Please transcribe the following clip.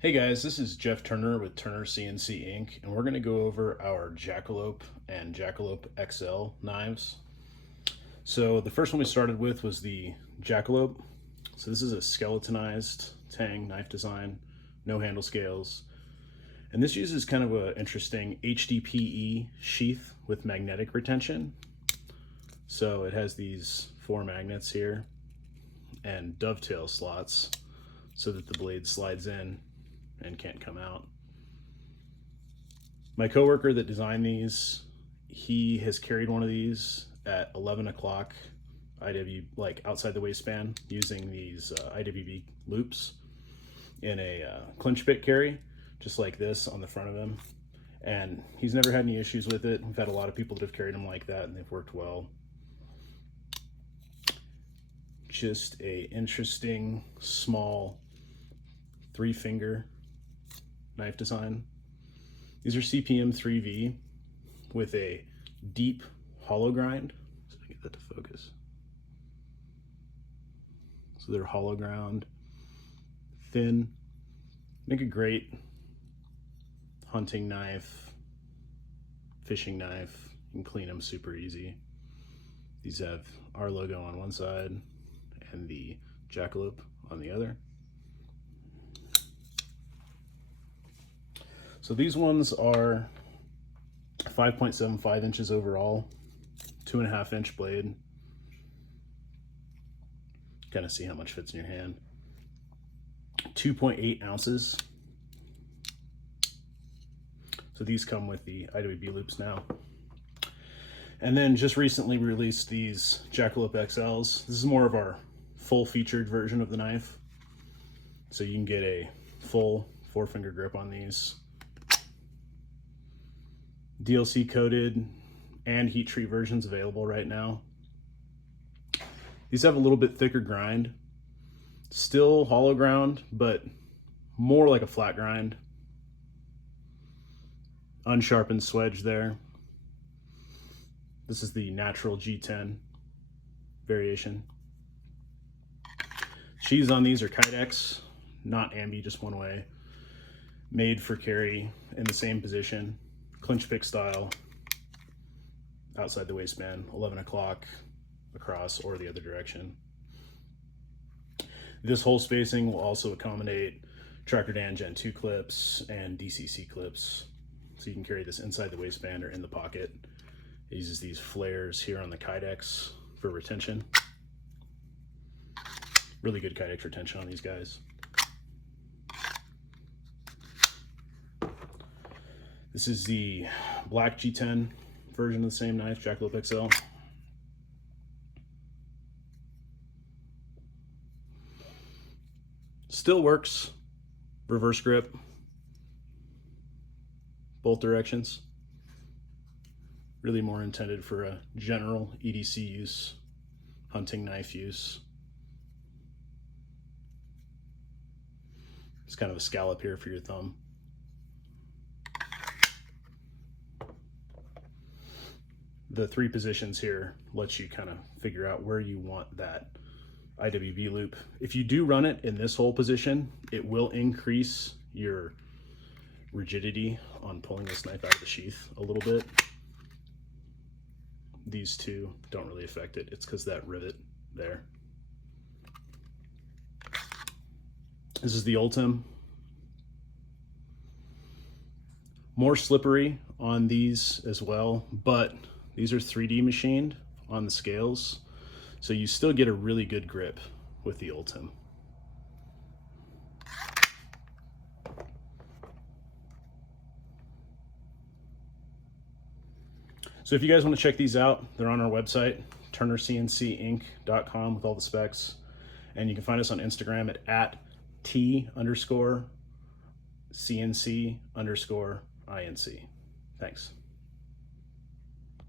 Hey guys, this is Jeff Turner with Turner CNC Inc. and we're going to go over our Jackalope and Jackalope XL knives. So the first one we started with was the Jackalope. So this is a skeletonized tang knife design, no handle scales. And this uses kind of an interesting HDPE sheath with magnetic retention. So it has these 4 magnets here and dovetail slots so that the blade slides in and can't come out. My coworker that designed these, he has carried one of these at 11 o'clock IW, like outside the waistband, using these IWB loops in a clinch bit carry, just like this on the front of him. And he's never had any issues with it. We've had a lot of people that have carried them like that and they've worked well. Just a interesting small 3-finger knife design. These are CPM 3V with a deep hollow grind. So I get that to focus. So they're hollow ground, thin, make a great hunting knife, fishing knife. You can clean them super easy. These have our logo on one side and the Jackalope on the other. So these ones are 5.75 inches overall, 2.5 inch blade. Kind of see how much fits in your hand. 2.8 ounces. So these come with the IWB loops now. And then just recently we released these Jackalope XLs. This is more of our full featured version of the knife. So you can get a full 4-finger grip on these. DLC coated and heat treat versions available right now. These have a little bit thicker grind, still hollow ground, but more like a flat grind. Unsharpened swedge there. This is the natural G10 variation. Sheaths on these are Kydex, not ambi, just one way. Made for carry in the same position. Clinch pick style, outside the waistband, 11 o'clock across or the other direction. This hole spacing will also accommodate Tractor Dan Gen 2 clips and DCC clips. So you can carry this inside the waistband or in the pocket. It uses these flares here on the Kydex for retention. Really good Kydex retention on these guys. This is the black G10 version of the same knife, Jackalope XL. Still works, reverse grip, both directions. Really more intended for a general EDC use, hunting knife use. It's kind of a scallop here for your thumb. The 3 positions here lets you kind of figure out where you want that IWB loop. If you do run it in this hole position, it will increase your rigidity on pulling this knife out of the sheath a little bit. These 2 don't really affect it. It's because that rivet there. This is the Ultem. More slippery on these as well, but these are 3D machined on the scales, so you still get a really good grip with the Ultem. So if you guys want to check these out, they're on our website, turnercncinc.com, with all the specs. And you can find us on Instagram at @T_CNC_INC. Thanks.